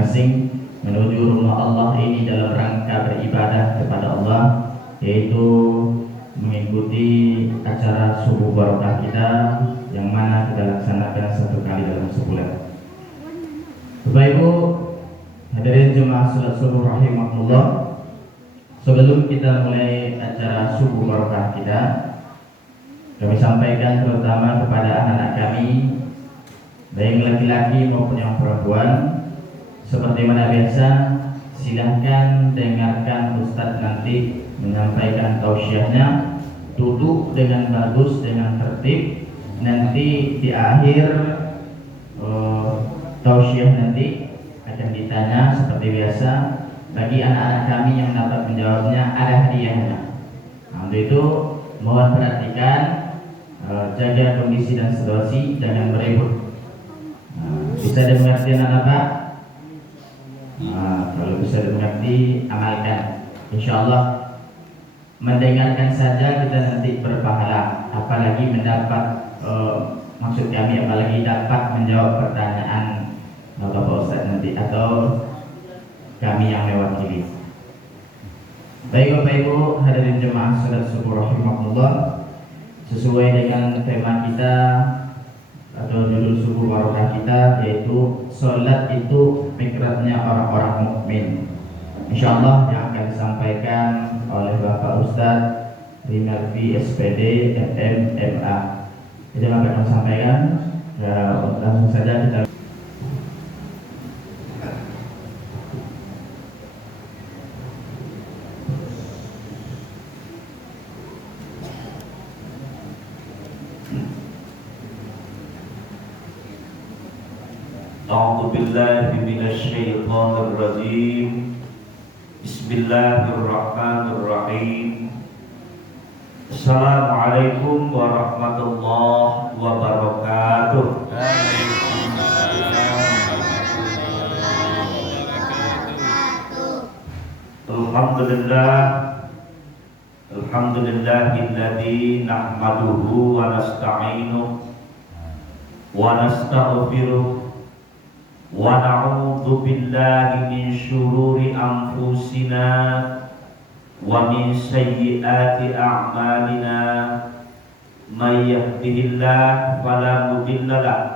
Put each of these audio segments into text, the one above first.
masing-masing menuju rumah Allah ini dalam rangka beribadah kepada Allah, yaitu mengikuti acara subuh barokah kita yang mana kita laksanakan satu kali dalam sebulan. Bapak Ibu hadirin jemaah salat subuh rahimahullah, sebelum kita mulai acara subuh barokah kita, kami sampaikan terutama kepada anak-anak kami, baik laki-laki maupun yang perempuan, seperti mana biasa, silahkan dengarkan Ustadz nanti menyampaikan tausiahnya, duduk dengan bagus, dengan tertib. Nanti di akhir tausiah nanti akan ditanya seperti biasa. Bagi anak-anak kami yang dapat menjawabnya ada hadiahnya. Untuk itu mohon perhatikan, jaga kondisi dan situasi, jangan berebut. Bisa dimengerti anak Pak? Kalau bisa dimengerti, amalkan. Insyaallah mendengarkan saja kita nanti berpahala, apalagi mendapat maksud kami apalagi dapat menjawab pertanyaan Bapak Ustaz nanti atau kami yang mewakili. Baik Bapak Ibu hadirin jemaah salat subuh rahimahullah, sesuai dengan tema kita atau judul subuh barokah kita, yaitu sholat itu mikratnya orang-orang mukmin. Insyaallah yang akan disampaikan oleh Bapak Ustadz Rimalvi SPD FM MA. Jadi akan sampaikan, langsung saja kita. A'udzu billahi minasyaitonir rajim. Bismillahirrahmanirrahim. Assalamualaikum warahmatullahi wabarakatuh. Alhamdulillah. Alhamdulillahilladzi nahmaduhu wa nasta'inuhu wa nastaghfiruh wa na'udzu billahi min syururi anfusina wa min sayyiati a'malina. May yahdihillahu fala mudilla lahu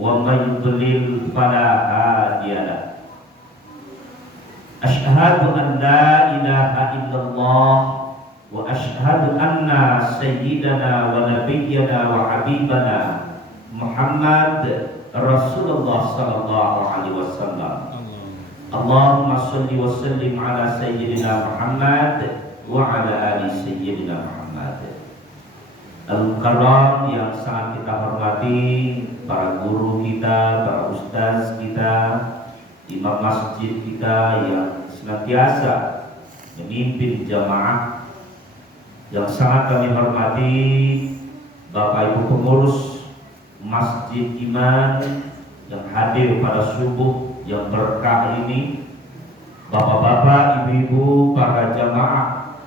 wa may yudlil fala hadiya lahu. Asyhadu an la ilaha illallah wa asyhadu anna sayyidana wa nabiyyana wa habibana Muhammad Rasulullah sallallahu alaihi wasallam. Allahumma shalli wa sallim ala sayyidina Muhammad wa ala ali sayyidina Muhammad. Al-Karam yang sangat kita hormati, para guru kita, para ustaz kita, imam masjid kita yang senantiasa memimpin jamaah, yang sangat kami hormati Bapak Ibu pengurus Masjid Iman yang hadir pada subuh yang berkah ini, bapak-bapak, ibu-ibu, para jamaah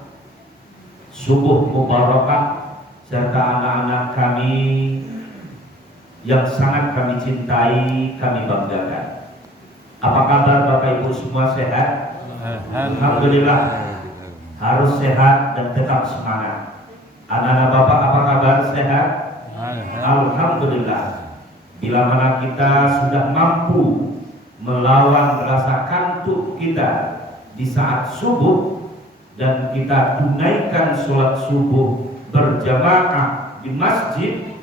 subuh mubarakah, serta anak-anak kami yang sangat kami cintai, kami banggakan. Apa kabar Bapak Ibu semua, sehat? Alhamdulillah. Harus sehat dan tetap semangat. Anak-anak Bapak apa kabar, sehat? Alhamdulillah. Bila mana kita sudah mampu melawan rasa kantuk kita di saat subuh dan kita tunaikan sholat subuh berjamaah di masjid,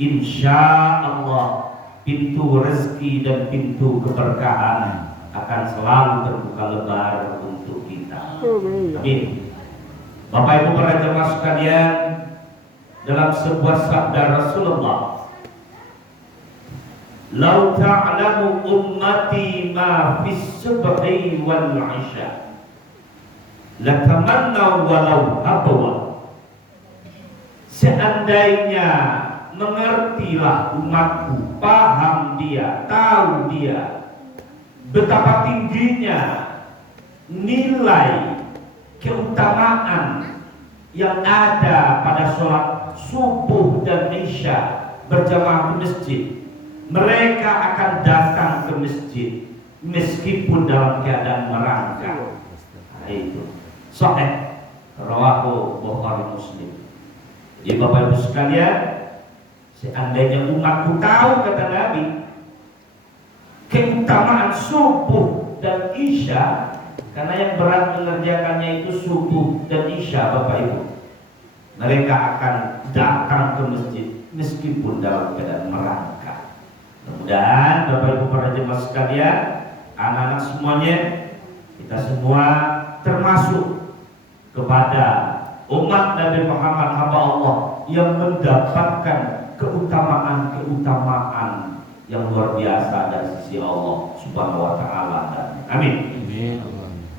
insya Allah pintu rezeki dan pintu keberkahan akan selalu terbuka lebar untuk kita. Amin. Bapak Ibu para jemaah sekalian, dalam sebuah sabda Rasulullah, "Lau ta'lamu ummati ma fis subhi wal 'isya latamannaw walau habwa." Seandainya mengertilah umatku, paham dia, tahu dia betapa tingginya nilai keutamaan yang ada pada sholat subuh dan isya berjamaah di masjid, mereka akan datang ke masjid meskipun dalam keadaan merangkak. Nah, itu sahih rawahu Bukhari Muslim. Jadi Bapak Ibu sekalian, seandainya umatku tahu, kata Nabi, keutamaan subuh dan isya, karena yang berat mengerjakannya itu subuh dan isya, Bapak Ibu, mereka akan datang ke masjid meskipun dalam keadaan merangkak. Mudah-mudahan Bapak Ibu para jemaah sekalian, anak-anak semuanya, kita semua termasuk kepada umat Nabi Muhammad hamba Allah yang mendapatkan keutamaan yang luar biasa dari sisi Allah Subhanahu wa taala. Amin.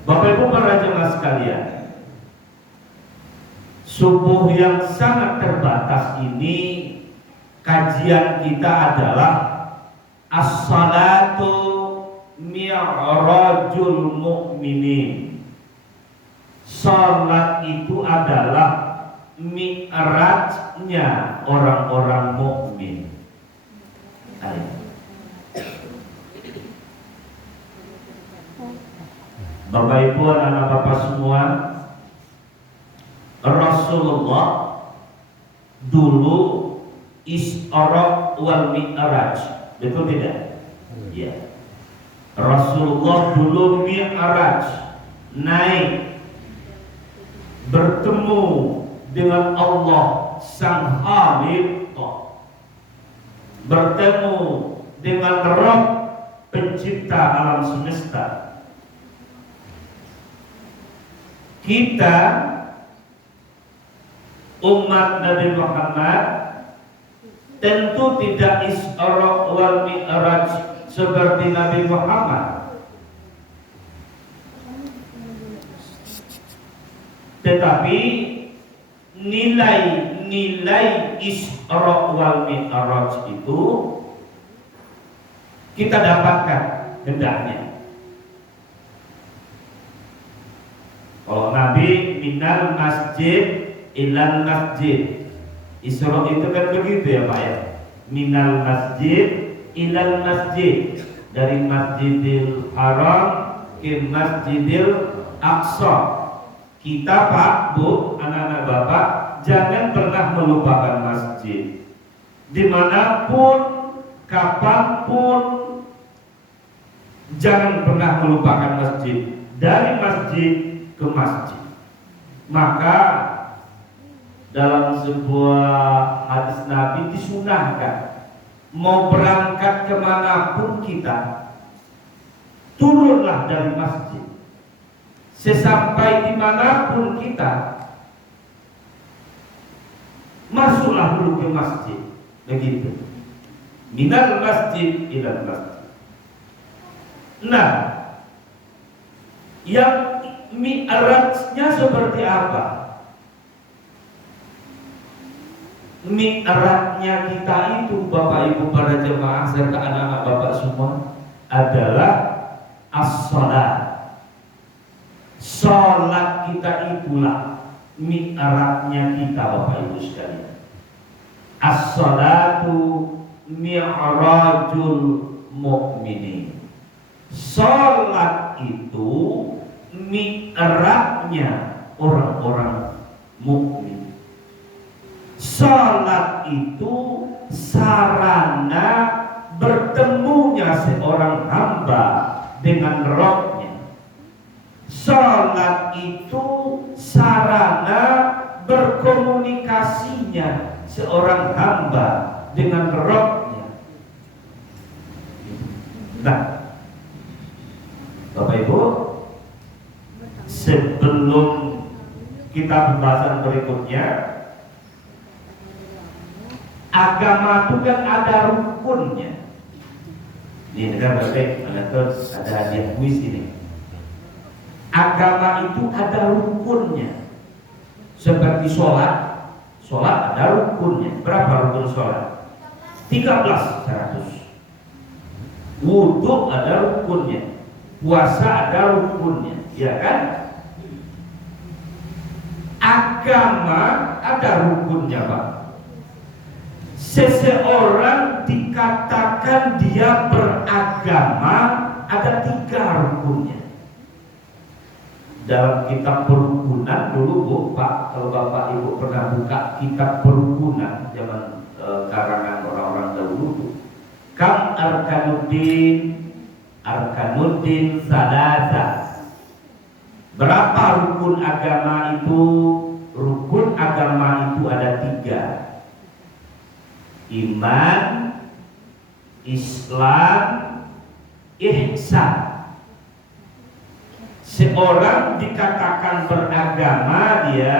Bapak Ibu para jemaah sekalian, subuh yang sangat terbatas ini, kajian kita adalah as-salatu mi'rajul mu'minin. Salat itu adalah mi'rajnya orang-orang mukmin. Bapak Ibu, anak-anak Bapak semua, Rasulullah dulu Isra wal Mi'raj, betul tidak? Iya. Rasulullah dulu Mi'raj, naik bertemu dengan Allah Sang Khaliq, bertemu dengan Rabb pencipta alam semesta. Kita umat Nabi Muhammad tentu tidak Isra wal Mi'raj seperti Nabi Muhammad, tetapi nilai-nilai Isra wal Mi'raj itu kita dapatkan hendaknya. Kalau Nabi minal masjid ilal masjid, Isra itu kan begitu ya Pak ya, minal masjid ilal masjid, dari Masjidil Haram ke Masjidil Aqsa. Kita Pak, Bu, anak-anak Bapak, jangan pernah melupakan masjid. Dimanapun, kapanpun, jangan pernah melupakan masjid. Dari masjid ke masjid. Maka dalam sebuah hadis Nabi disunahkan, mau berangkat kemanapun kita, turunlah dari masjid. Sesampai dimanapun kita, masuklah dulu ke masjid. Begitu. Minal masjid ilal masjid. Nah, yang mi'rajnya seperti apa? Mi'rajnya kita itu, Bapak Ibu para jemaah serta anak-anak Bapak semua, adalah as-salat. Salat kita itulah mi'rajnya kita, Bapak Ibu sekalian. As-salatu mi'rajul mu'minin. Salat itu mi'rajnya orang-orang mukmin. Salat itu sarana bertemunya seorang hamba dengan Rabbnya. Salat itu sarana berkomunikasinya seorang hamba dengan Rabbnya. Nah, Bapak Ibu, sebelum kita pembahasan berikutnya, agama itu kan ada rukunnya. Ini dengar baik, ada hadiah kuis ini. Agama itu ada rukunnya. Seperti sholat, sholat ada rukunnya. Berapa rukun sholat? 13 100. Wudhu ada rukunnya. Puasa ada rukunnya, ya kan? Agama ada rukunnya, Pak. Seseorang dikatakan dia beragama ada 3 dalam kitab perukunan dulu Bu, Pak, kalau Bapak Ibu pernah buka kitab perukunan zaman karangan orang-orang dahulu tuh. Kam arkanuddin sadasa. Berapa rukun agama itu? Rukun agama itu ada 3. Iman, Islam, ihsan. Seorang dikatakan beragama dia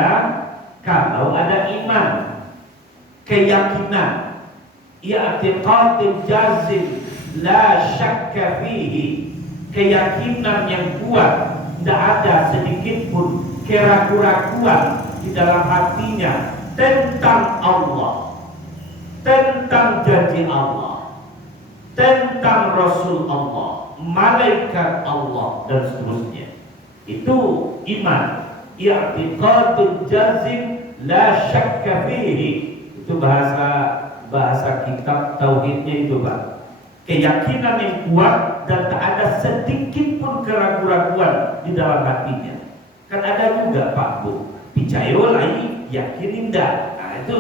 kalau ada iman, keyakinan, i'tiqadul jazim, la syakka fihi, keyakinan yang kuat, tidak ada sedikit pun keraguan di dalam hatinya tentang Allah, tentang janji Allah, tentang Rasul Allah, malaikat Allah, dan seterusnya. Itu iman, i'tiqadul jazim la syakka fihi. Itu bahasa kitab tauhidnya itu, Pak. Keyakinan yang kuat dan tak ada sedikit pun keraguan di dalam hatinya. Kan ada juga Pak Bu, percaya lagi, yakin enggak. Nah, itu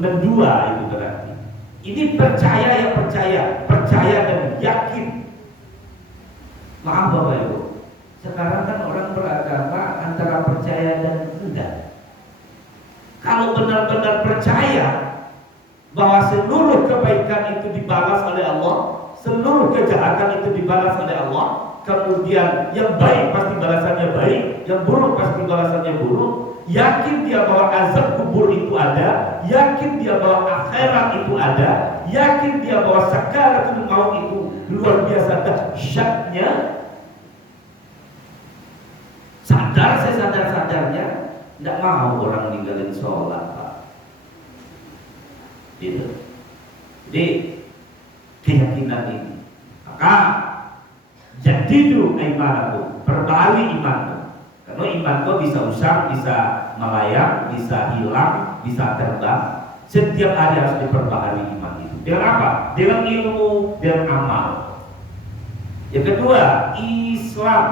mendua itu berarti. Ini percaya dan yakin. Maaf Bapak Ibu, sekarang kan orang beragama antara percaya dan enggak. Kalau benar-benar percaya bahwa seluruh kebaikan itu dibalas oleh Allah, seluruh kejahatan itu dibalas oleh Allah, kemudian yang baik pasti balasannya baik, yang buruk pasti balasannya buruk, yakin dia bahwa azab kubur itu ada, yakin dia bahwa akhirat itu ada, yakin dia bahwa sakaratul maut itu luar biasa dahsyatnya, sadar-sadarnya tidak mau orang ninggalin sholat, Pak. Gitu. Jadi keyakinan ini, maka jadidu imanaku, perbarui imanku. Karena imanku bisa usang, bisa melayang, bisa hilang, bisa terbang. Setiap hari harus diperbaharui iman itu. Dengan apa? Dengan ilmu, dengan amal. Yang kedua, Islam.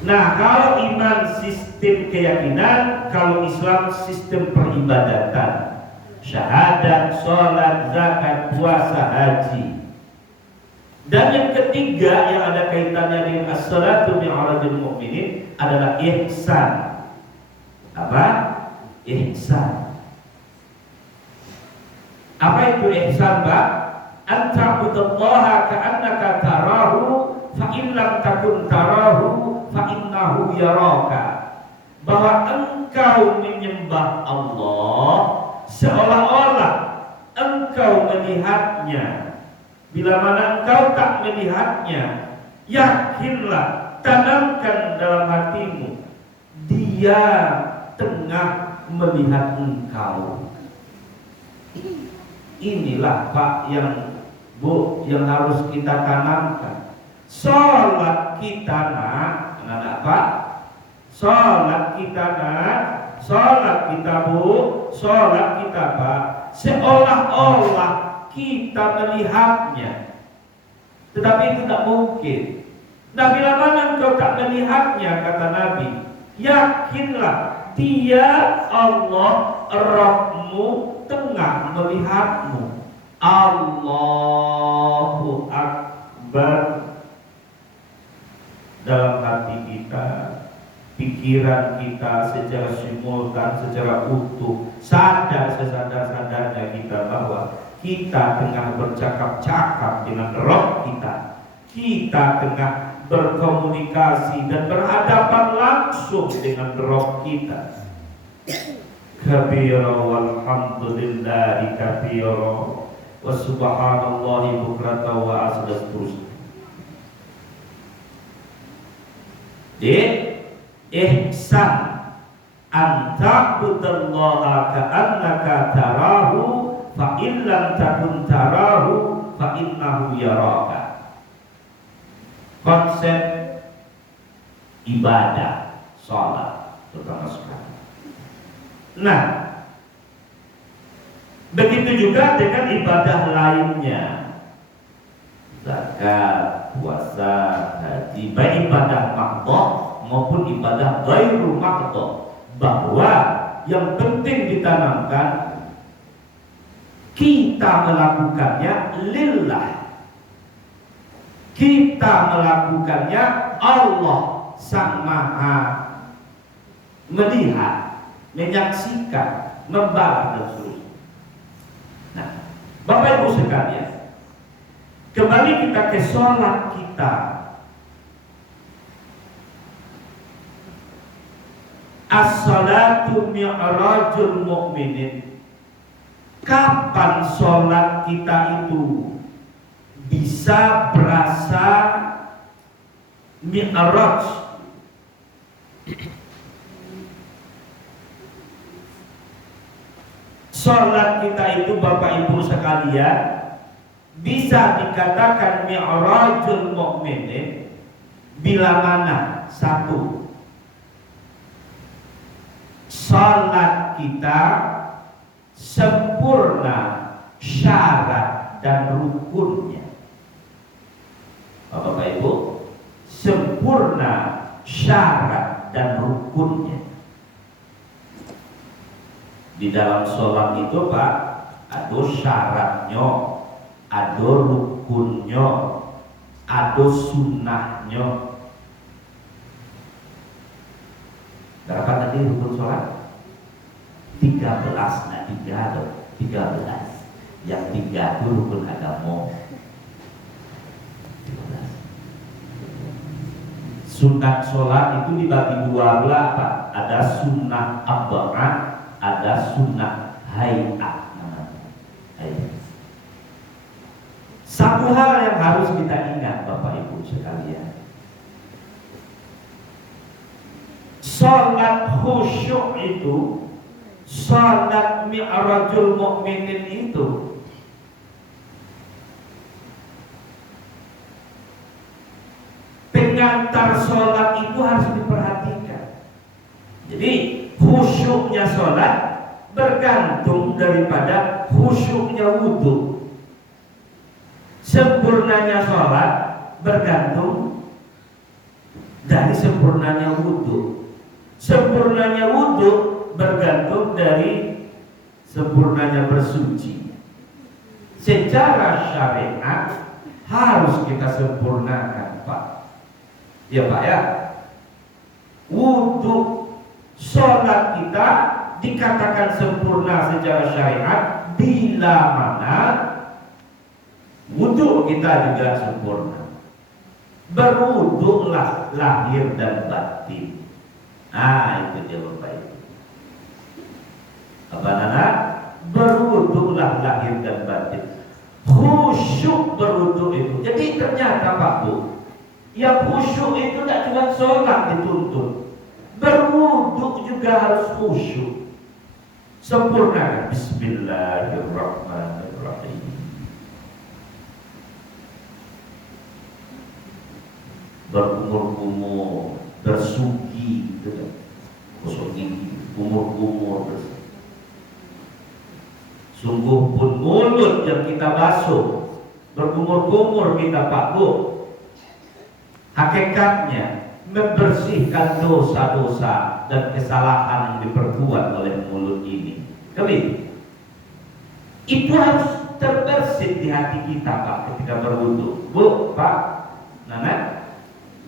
Nah, kalau iman sistem keyakinan, kalau Islam sistem peribadatan, syahadat, sholat, zakat, puasa, haji. Dan yang ketiga yang ada kaitannya dengan as-salatu mi'rajul mu'minin adalah ihsan. Apa? Ihsan. Apa itu ihsan, Pak? Anta'budallaha ka'annaka tarahu fa in lam takun tarahu fa innahu yaraka. Bahwa engkau menyembah Allah seolah-olah engkau melihatnya. Bila mana engkau tak melihatnya, yakinlah, tanamkan dalam hatimu, dia tengah melihat engkau. Inilah Pak yang Bu yang harus kita tanamkan. Sholat kita nak, anak Pak, sholat kita nak, sholat kita Bu, sholat kita Pak, seolah-olah kita melihatnya, tetapi itu tak mungkin. Nah, bila mana engkau tak melihatnya, kata Nabi, yakinlah dia Allah Rabbmu tengah melihatmu. Allahu Akbar. Dalam hati kita, pikiran kita secara simultan, secara utuh, sadar sesadar-sadarnya kita bahwa kita tengah bercakap-cakap dengan Rabb kita. Kita tengah berkomunikasi dan berhadapan langsung dengan Rabb kita. Kabira walhamdulillahi kabira wa subhanallahi bukrata wa asla seterusnya. Ihsan anta'budallaha ka'annaka tarahu fa in lam takun tarahu fa innahu yaraka. Konsep ibadah salat terutama sekali. Nah, begitu juga dengan ibadah lainnya. zakat, puasa, haji, baik ibadah maqdhah maupun ibadah ghairu maqdhah, bahwa yang penting ditanamkan kita melakukannya lillah, kita melakukannya Allah Sang Maha melihat, menyaksikan, membalas dan seterusnya. Nah, Bapak Ibu sekalian, kembali kita ke sholat kita. As-salatu mi'rajul mu'minin. Kapan sholat kita itu bisa berasa mi'raj? Sholat kita itu Bapak Ibu sekalian bisa dikatakan mi'rajul mu'minin bila mana? Satu, sholat kita sempurna syarat dan rukunnya. Bapak Ibu, sempurna syarat dan rukunnya. Di dalam sholat itu Pak, ada syaratnya, ada rukunnya, ada sunnahnya. Berapa tadi rukun sholat? 13, nah 13. Yang 3 itu rukun agama. 13. Sunat sholat itu dibagi dua belah Pak. Ada sunnah ab'ad, ada sunnah hay'at. Satu hal yang harus kita ingat Bapak Ibu sekalian, sholat khusyuk itu, sholat mi'rajul mu'minin itu pengantar sholat itu harus diperhatikan. Jadi khusyuknya sholat bergantung daripada khusyuknya wudhu. Sempurnanya sholat bergantung dari sempurnanya wudhu. Sempurnanya wudhu bergantung dari sempurnanya bersuci. Secara syariat harus kita sempurnakan Pak. Ya Pak ya. Wudhu sholat kita dikatakan sempurna secara syariat bila mana wudhu kita juga sempurna. Berwudhulah lahir dan batin. Nah itu dia Bapak Ibu. Apa nana? Berwudhulah lahir dan batin. Khusyuk berwudhu itu. Jadi ternyata Pak Bu, yang khusyuk itu tidak cuma sholat dituntut, berwudhu juga harus khusyuk. Sempurna. Bismillahirrahmanirrahim. Berkumur-kumur, bersugi, gitu kan? Kosong gigi, kumur-kumur, sungguh pun mulut yang kita basuh, berkumur-kumur kita Pak Bu, hakikatnya membersihkan dosa-dosa dan kesalahan yang diperbuat oleh mulut ini. Kali itu harus terbersih di hati kita Pak ketika berwudu. Bu, Pak, Nana,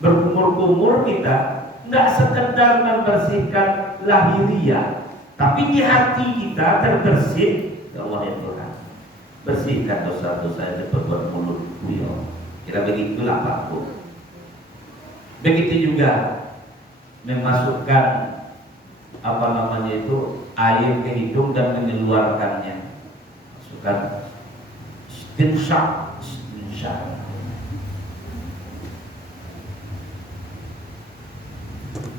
berkumur-kumur kita tidak sekedar membersihkan lahiriah, tapi di hati kita terbersih. Ya Allah ya Tuhan, bersihkan dosa-dosa yang diperbuat mulut beliau. Kira begitulah Pak Bu. Begitu juga memasukkan apa namanya itu air ke hidung dan mengeluarkannya. Masukkan istinsyaq.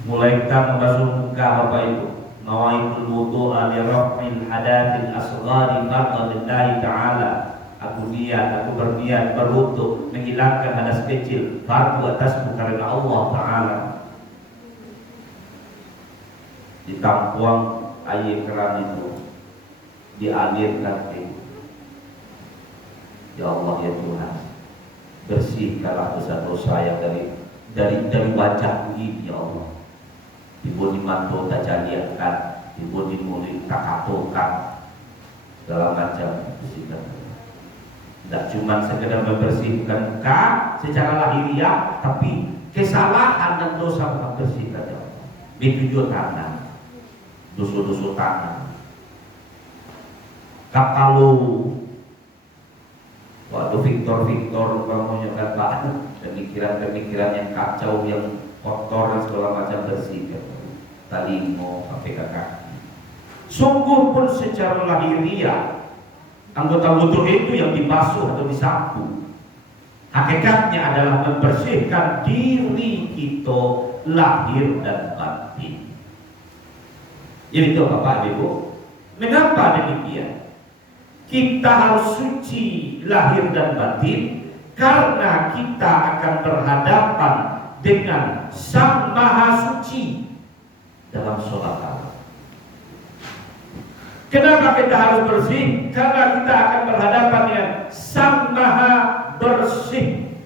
Mulai kita membasuh muka Bapak Ibu, nawaitul wudu'a li raf'il hadatsil asghari fardhan lillahi ta'ala. Aku berniat berwudu menghilangkan hadas kecil fardu atasmu karena Allah Ta'ala. Ditampuang air keran itu, dialirkan ke, ya Allah ya Tuhan, bersihkanlah dosa-dosa yang dari wajahku ini ya Allah. Ibu dimantu tak jadikan, ibu dimulik tak katokan, segala macam bersihkan. Tidak cuma sekedar membersihkan muka secara lahiriah, tapi kesalahan dan dosa bukan bersihkan ya Allah. Ditujuh tangan, dosa-dosa tangan. Kalau waktu Victor kamu kata pemikiran yang kacau, yang kotor dan segala macam bersihkan. Talimo sampai ke kaki. Sungguh pun secara lahiriah anggota wudhu itu yang dibasuh atau disapu, hakikatnya adalah membersihkan diri kita lahir dan batin. Jadi itu Bapak Ibu, mengapa demikian? Kita harus suci lahir dan batin karena kita akan berhadapan dengan Sang Maha Suci dalam sholat Allah. Kenapa kita harus bersih? Karena kita akan berhadapan dengan Sang Maha Bersih.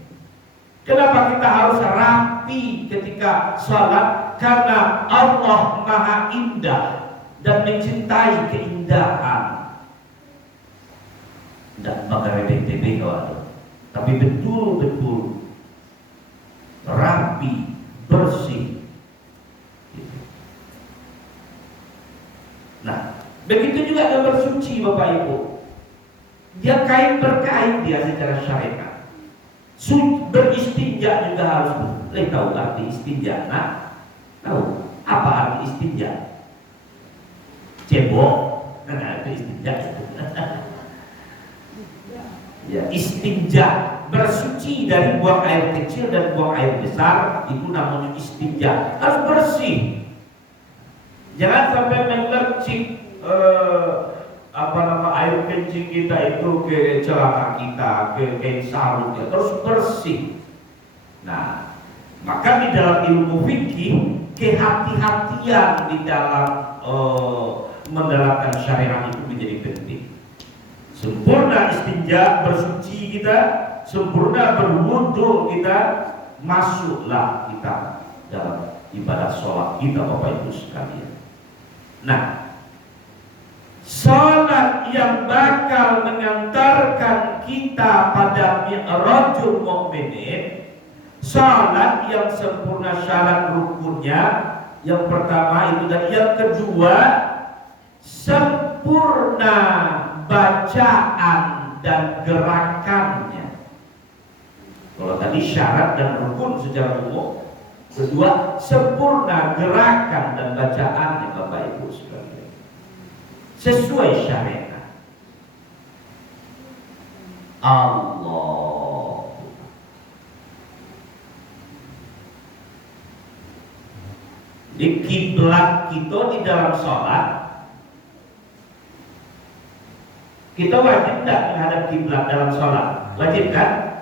Kenapa kita harus rapi ketika sholat? Karena Allah Maha Indah dan mencintai keindahan. Tidak pakai rebek-rebek kawan, tapi betul-betul rapi, bersih. Nah, begitu juga dengan bersuci Bapak Ibu. Dia berkait dia secara syariat. Beristinja juga harus tahu arti istinja. Nah, tahu apa arti istinja? Cebok, nah itu istinja. Ya, istinja, bersuci dari buang air kecil dan buang air besar, itu namanya istinja. Harus bersih. Jangan sampai melercik air kencing kita itu ke celana kita, ke sarung kita. Terus bersih. Nah, maka di dalam ilmu fikih, kehati-hatian di dalam menerapkan syariat itu menjadi penting. Sempurna istinja, bersuci kita, sempurna berwudu kita, masuklah kita dalam ibadah sholat kita Bapak Ibu sekalian. Nah, sholat yang bakal mengantarkan kita pada mi'rajul mukminin, sholat yang sempurna syarat rukunnya, yang pertama itu, dan yang kedua sempurna bacaan dan gerakannya. Kalau tadi syarat dan rukun secara umum, kedua sempurna gerakan dan bacaannya Bapak Ibu sekalian, sesuai syariat. Allah. Di kiblat kita di dalam sholat, kita wajib tidak menghadap kiblat dalam sholat? Wajib kan?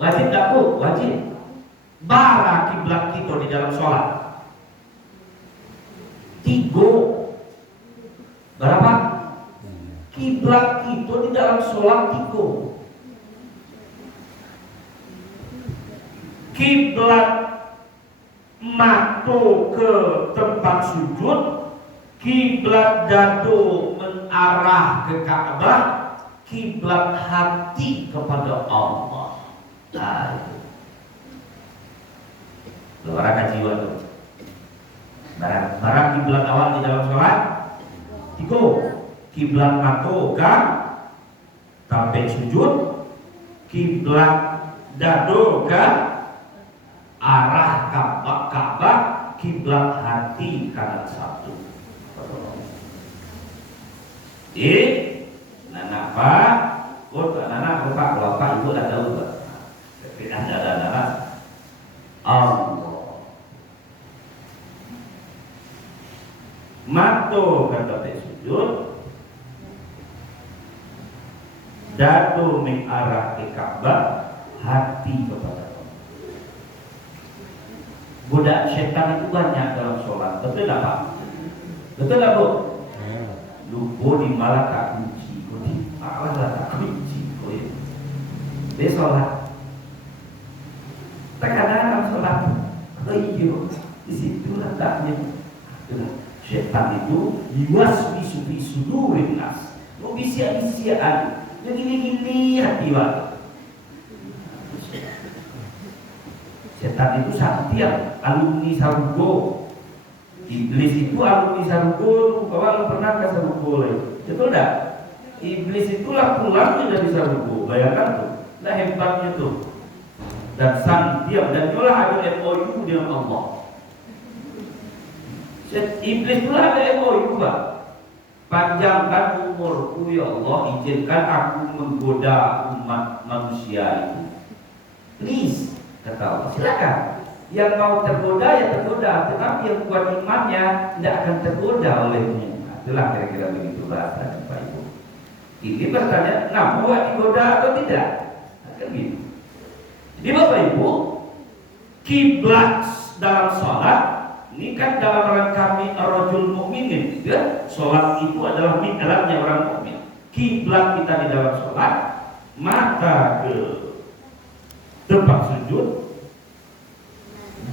Wajib tak Bu? Wajib. Bara kiblat kita di dalam sholat? 3. Berapa? Kiblat kita di dalam sholat 3. Kiblat mata ke tempat sujud, kiblat dadu mengarah ke Ka'bah, kiblat hati kepada Allah. Nah, itu. Barang jiwa itu. Barang kiblat awal di dalam sholat 3. Kiblat mata kan sampai sujud, kiblat dadu kan arah Ka'bah, kiblat hati kanan 1. Nana Pak, nana Pak, bapak ibu dah tahu Pak. Tapi ada nana Allah. Mato kata sujud, dadu mengarah ke Ka'bah, hati kepada Allah. Budak setan itu banyak dalam sholat, betul tak Pak? Betul tak Bu? Lupa di malah tak kunci, malah tak kunci. Dia sholat, sholat. Oh iya, di situ letaknya. Setan itu yuwaswisu fi sudurin nas. Mau bisian-bisian, yang gini-gini hati waktu. Setan itu setiap alumni Sarugo. Iblis itu alumni Sarugo. Kalau pernah ke Sarugo lagi, betul enggak? Iblis itulah pulangnya dari Sarugo. Bayangkan tuh, lah hebatnya tuh. Dan setiap dan itulah ada MOU dengan Allah. Iblis itulah ada MOU, Pak. Panjangkan umurku ya Allah, izinkan aku menggoda umat manusia itu. Please, kata Allah, silakan. Yang mau tergoda ya tergoda, tetapi yang kuat imannya tidak akan tergoda olehmu. Nah, itulah kira-kira begitu bahasa Pak Ibu. Ini bertanya, nah mau digoda atau tidak? Nah, kan gitu. Jadi Bapak Ibu, kiblat dalam sholat ini kan dalam rangka mi'rajul mukminin, ya. Sholat itu adalah mi'rajnya orang mukmin. Kiblat kita di dalam sholat, mata ke tempat sujud,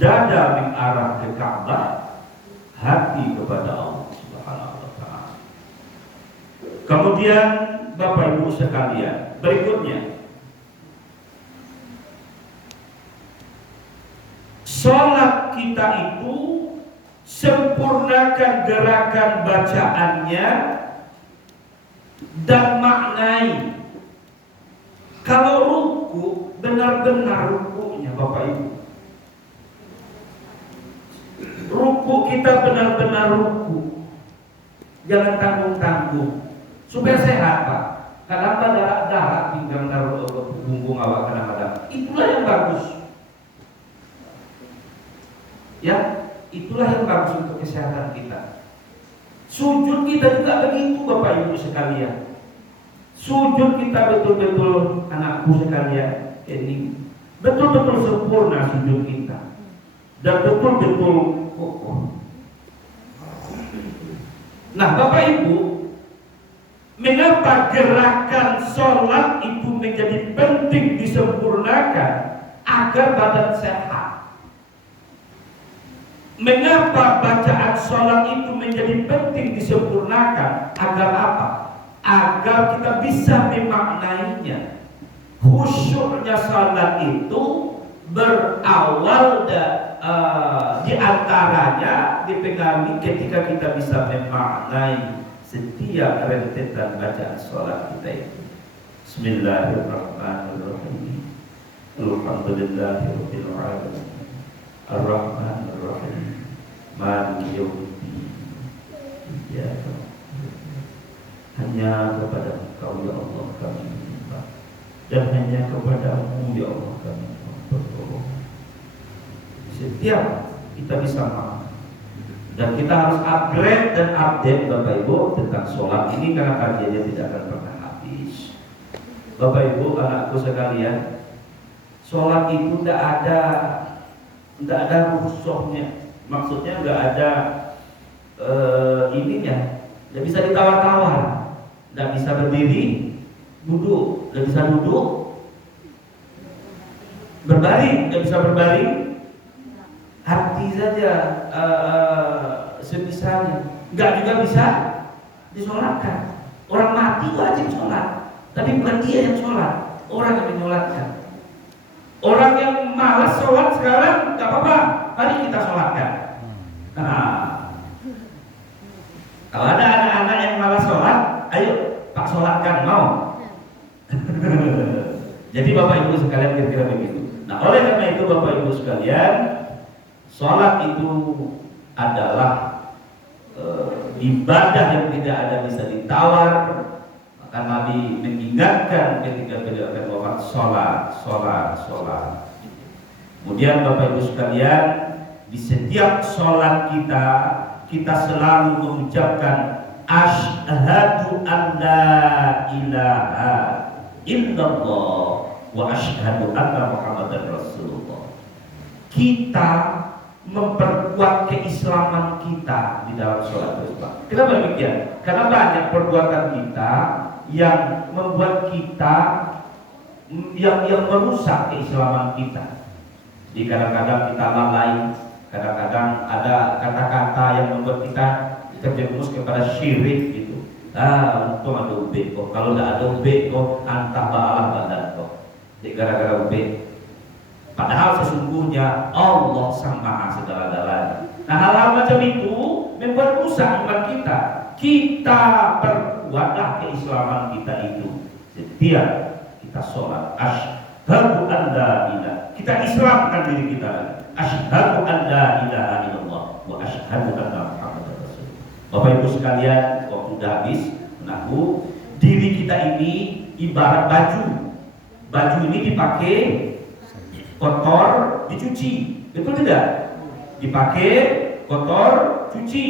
dada mengarah ke Ka'bah, hati kepada Allah Subhanahu wa taala. Kemudian Bapak Ibu sekalian, berikutnya sholat kita itu sempurnakan gerakan bacaannya dan maknai. Kalau ruku, benar-benar rukunya Bapak Ibu. Ruku kita benar-benar ruku. Jangan tanggung-tanggung. Supaya sehat Pak. Kadang-kadang darah pinggang taruh punggung awak kadang-kadang. Itulah yang bagus. Ya, itulah yang bagus untuk kesehatan kita. Sujud kita juga begitu Bapak Ibu sekalian. Sujud kita betul-betul anakku sekalian, ini betul-betul sempurna sujud kita dan betul-betul kokoh. Nah Bapak Ibu, mengapa gerakan sholat itu menjadi penting disempurnakan agar badan sehat? Mengapa bacaan sholat itu menjadi penting disempurnakan? Agar apa? Agar kita bisa memaknainya. Khusyuknya sholat itu berawal di antaranya dipengaruhi ketika kita bisa memaknai setiap rentetan bacaan sholat kita itu. Bismillahirrahmanirrahim. Alhamdulillahirabbil alamin. Ar-Rahmanir-Rahim. Maliki yaumiddin. Iyyaka hanya kepada Engkau ya Allah kami menyembah, dan hanya kepada-Mu ya Allah kami berdoa. Setiap kita bisa maaf, dan kita harus upgrade dan update Bapak Ibu tentang sholat ini karena kajiannya tidak akan pernah habis. Bapak Ibu, anakku sekalian, sholat itu tidak ada rusuhnya, maksudnya tidak ada ininya, tidak bisa ditawar-tawar, tidak bisa berdiri, duduk, tidak bisa duduk, berbaring, tidak bisa berbaring, hati saja sebisanya, nggak juga bisa disolatkan. Orang mati wajib sholat, tapi bukan dia yang sholat, orang yang menyolatkan. Orang yang malas sholat sekarang, gak apa-apa, mari kita sholatkan. Nah, kalau ada anak-anak yang malas sholat, ayo Pak sholatkan, mau? Jadi Bapak Ibu sekalian kira-kira begitu. Nah, oleh karena itu Bapak Ibu sekalian, sholat itu adalah ibadah yang tidak ada bisa ditawar. Maka Nabi mengingatkan ketika beliau akan wafat, sholat. Kemudian Bapak Ibu sekalian, di setiap sholat kita selalu mengucapkan asyhadu an la ilaha illallah wa asyhadu anna Muhammadar Rasulullah. Kita memperkuat keislaman kita di dalam sholat tersebut. Kenapa demikian? Karena banyak perbuatan kita yang membuat kita yang merusak keislaman kita. Di kadang-kadang kita lalai, kadang-kadang ada kata-kata yang membuat kita terjerumus kepada syirik gitu. Untung ada ubek kok. Kalau tidak ada ubek kok, antah baalah badan kok. Jadi gara-gara ubek. Padahal sesungguhnya Allah Sang Maha segala-galanya. Nah, hal-hal macam itu membuat rusak iman kita. Kita perkuatlah keislaman kita itu setiap kita sholat. Asyhadu an la ilaha. Kita islamkan diri kita. Asyhadu an la ilaha illallah wa asyhadu anna Muhammadar Rasulullah. Bapak Ibu sekalian, waktu sudah habis menahu. Diri kita ini ibarat baju. Baju ini dipakai, kotor, dicuci. Betul tidak? Dipakai, kotor, cuci.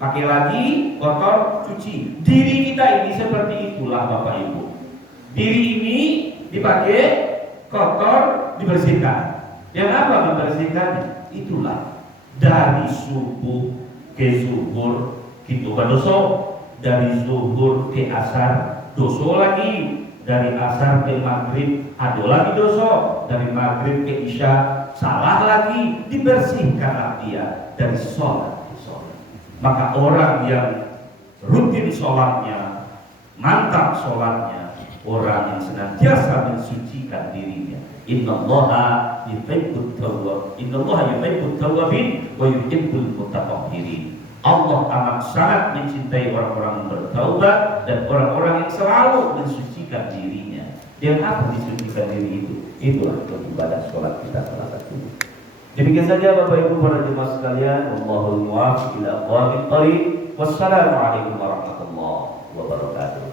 Pakai lagi, kotor, cuci. Diri kita ini seperti itulah Bapak Ibu. Diri ini dipakai, kotor, dibersihkan. Yang apa membersihkan? Itulah dari subuh ke zuhur kita berdosa, dari zuhur ke asar dosa lagi, dari asar ke maghrib ada lagi dosa, dari maghrib ke isya salah lagi. Dibersihkanlah dia dari sholat ke sholat. Maka orang yang rutin sholatnya, mantap sholatnya, orang yang senantiasa mensucikan dirinya. Innallaha yuhibbut tawwabin wa yuhibbul mutatahhirin. Allah amat sangat mencintai orang-orang yang bertaubat dan orang-orang yang selalu mensucikan dirinya. Dan apa disucikan diri itu? Itulah ibadah sholat kita salah satunya. Demikian saja Bapak Ibu para jemaah sekalian. Wallahul muwaffiq ila aqwamit thoriq. Wassalamualaikum warahmatullahi wabarakatuh.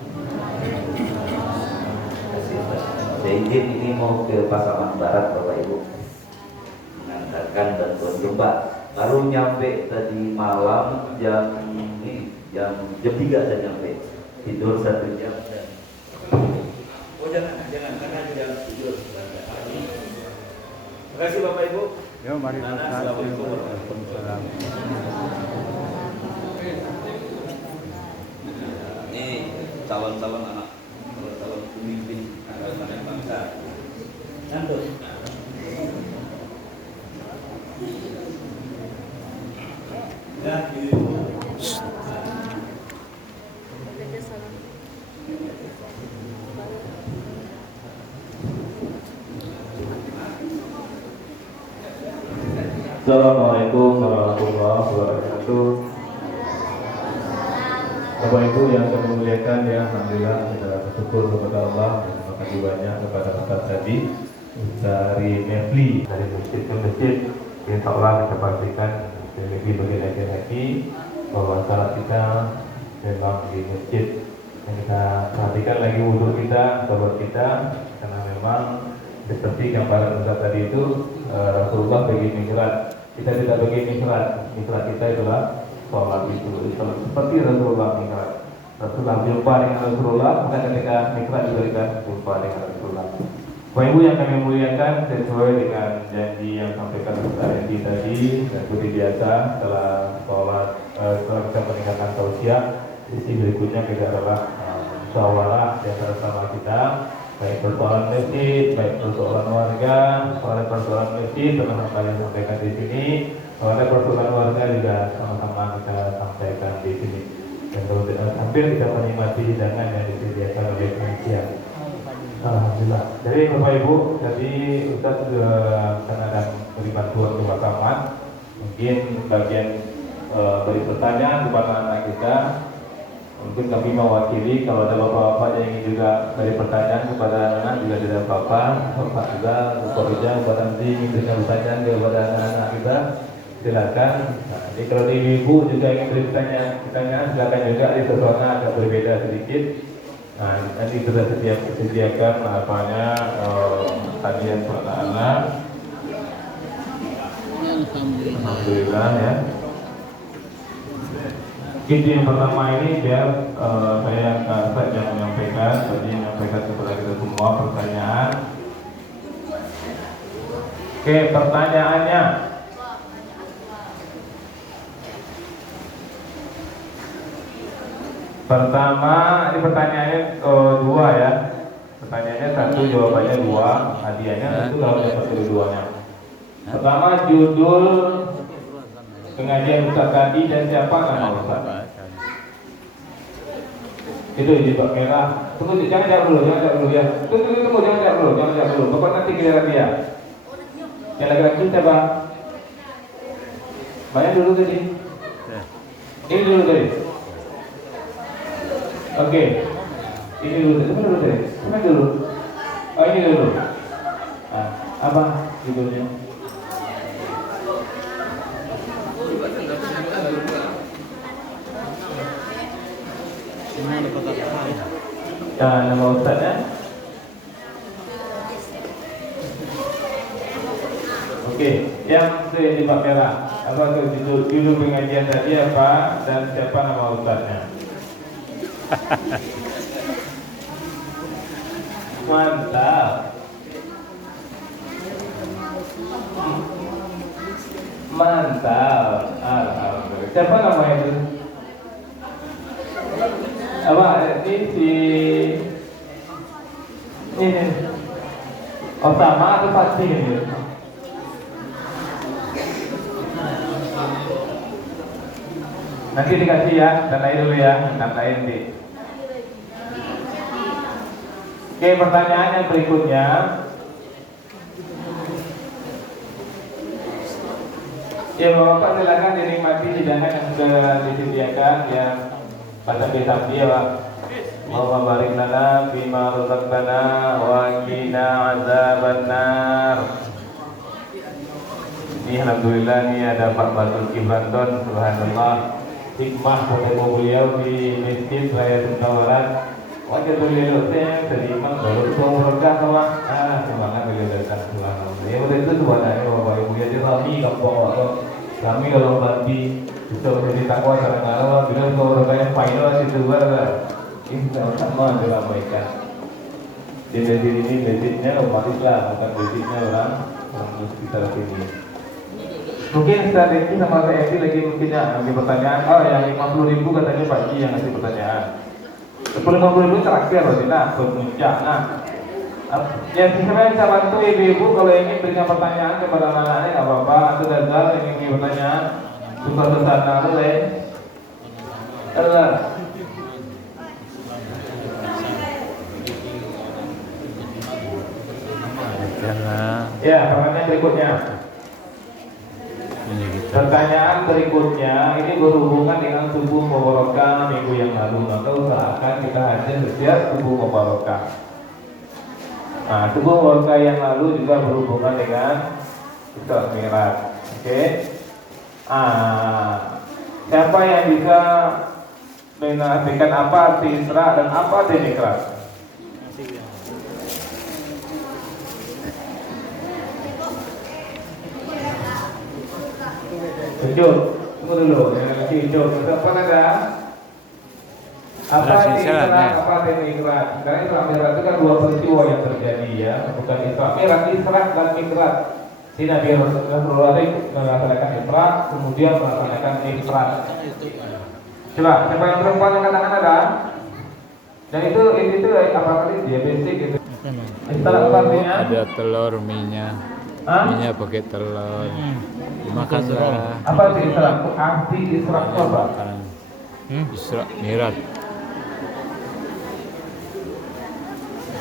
Saya izin ini mau ke Pasaman Barat Bapak Ibu, mengantarkan bantuan gempa. Baru nyampe tadi malam jam 3 saya nyampe. Tidur 1 jam dan jangan karena jangan tidur. Terima kasih Bapak Ibu. Ya, mari kita Ini calon-calon anak, calon pemimpin anak bangsa. Nanduk. Ya, Assalamualaikum warahmatullahi wabarakatuh. Bapak Ibu yang saya muliakan, ya, alhamdulillah kita bersyukur kepada Allah dan terima kasih banyak kepada Ustaz tadi dari Mevli, dari masjid ke masjid. Insya Allah kita pastikan Mevli bagi laki-laki bahwa salat kita memang di masjid. Yang kita perhatikan lagi wudhu kita, salat kita, karena memang seperti gambaran Ustaz tadi itu Rasulullah bagi mikrat. Kita tidak bagi mikrat kita itulah sholat itu. Seperti Rasulullah mikrat. Rasulullah jumpa dengan Rasulullah, maka ketika mikrat juga kita jumpa dengan Rasulullah. Bapak Ibu yang kami muliakan, sesuai dengan janji yang sampaikan Ustaz Edi tadi, dan seperti biasa setelah sholat, setelah kita meninggalkan tausiah, sisi berikutnya kita adalah musyawarah di antara sama kita. Baik persoalan masjid, baik persoalan warga, persoalan masjid telah kalian sampaikan di sini. Persoalan warga juga sama-sama kita sampaikan di sini. Dan sambil kita menikmati hidangan yang disediakan oleh panitia. Alhamdulillah. Jadi Bapak Ibu, tadi Ustaz sudah akan beri bantuan ke Wakaman. Mungkin bagian beri pertanyaan kepada anak kita. Mungkin kami mewakili, kalau ada bapak-bapak yang ingin juga beri pertanyaan kepada anak-anak juga tidak apa-apa. Bapak juga, Bapak Rija, Bapak nanti ingin berikan pertanyaan kepada anak-anak kita, silakan. Nah, jadi kalau ibu juga ingin beri pertanyaan, silakan juga. Di suasana agak berbeda sedikit. Nah, nanti kita sediakan apanya hadiah buat anak-anak. Alhamdulillah ya. Ide yang pertama ini biar saya yang menyampaikan, tadi menyampaikan kepada kita semua pertanyaan. Oke, pertanyaannya. Pertama, ini pertanyaannya 2 ya. Pertanyaannya 1, jawabannya 2. Hadiahnya itu kalau dapat dua-duanya. Pertama, judul pengajian Ustaz tadi dan siapa nama Ustaz. Itu di bak merah. Tunggu, jangan jawab dulu ya. Tunggu, jangan jawab dulu. Bapak nanti giliran dia. Yang laki-laki siapa? Banyak dulu tadi. Ini dulu tadi. Oke. Ini dulu tadi. Mana dulu? Oh, ini dulu. Nah, apa judulnya? Nama Ustaznya? Oke, yang di bak merah. Apa tuh judul pengajian tadi apa dan siapa nama Ustaznya? Mantap. Mantap. Alhamdulillah. Siapa nama itu? Apa ini Osama atau Fatih ini? Nanti dikasih ya, tandain dulu ya, tandain di. Oke, pertanyaan yang berikutnya. Ya Bapak silakan dinikmati hidangan yang sudah disediakan ya. Baca kitab dia Pak. Allahumma barik lana bima razaqtana wa qina azabannar. Ini alhamdulillah nih ada Pak Batul Kibranton, subhanallah. Hikmah ketemu beliau di Masjid Raya Tawaran. Wajah beliau terima baru berkah sama. Semangat beliau datang subhanallah. Ya udah itu sebenarnya Bapak Ibu ya di Rami kampung atau kami kalau banti bisa menjadi takwa kadang-kadang bila kalau kayak final situ lah ini sama diramaikan. Di masjid ini masjidnya otomatis lah, bukan masjidnya orang sekitar sini. Mungkin saat ini sama saya Edi lagi mungkinnya lagi pertanyaan. Oh yang 50.000 katanya Pak Ji yang ngasih pertanyaan. 50.000 terakhir loh, nah bermuncak. Nah, ya sebenarnya saya bantu ibu-ibu kalau ingin berikan pertanyaan kepada anak-anaknya nggak apa-apa. Atau Dazal yang ingin pertanyaan, suka kesana boleh. Ya, pertanyaan berikutnya. Pertanyaan berikutnya ini berhubungan dengan subuh mubarakah minggu yang lalu. Maka usahakan kita hadir setiap subuh mubarakah. Nah, subuh mubarakah yang lalu juga berhubungan dengan Isra Mi'raj. Oke. Siapa yang bisa mengartikan apa arti Isra dan apa arti Mi'raj? Tunjuk, tunggu dulu. Tunjuk, apa ada? Apa arti Isra, apa arti Mi'raj? Karena Isra Mi'raj itu kan dua peristiwa yang terjadi ya, bukan Isra Mi'raj, Isra dan Mi'raj. Si Nabi Rasulullah melaksanakan Isra, kemudian melaksanakan Mi'raj. Coba, siapa yang perempuan yang katakan ada? Dan itu apa kali dia basic gitu. Isra artinya ada telur minyak. Minyak pakai telur. Makanlah. Apa arti Isra? Arti Isra itu apa? Isra Mi'raj.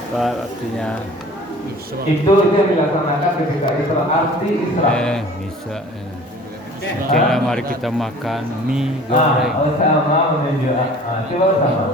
Apa artinya? Itu yang dilaksanakan ketika Isra. Arti Isra. Bisa. Sekarang mari kita makan mie goreng. Sama menunjuk. Coba sama.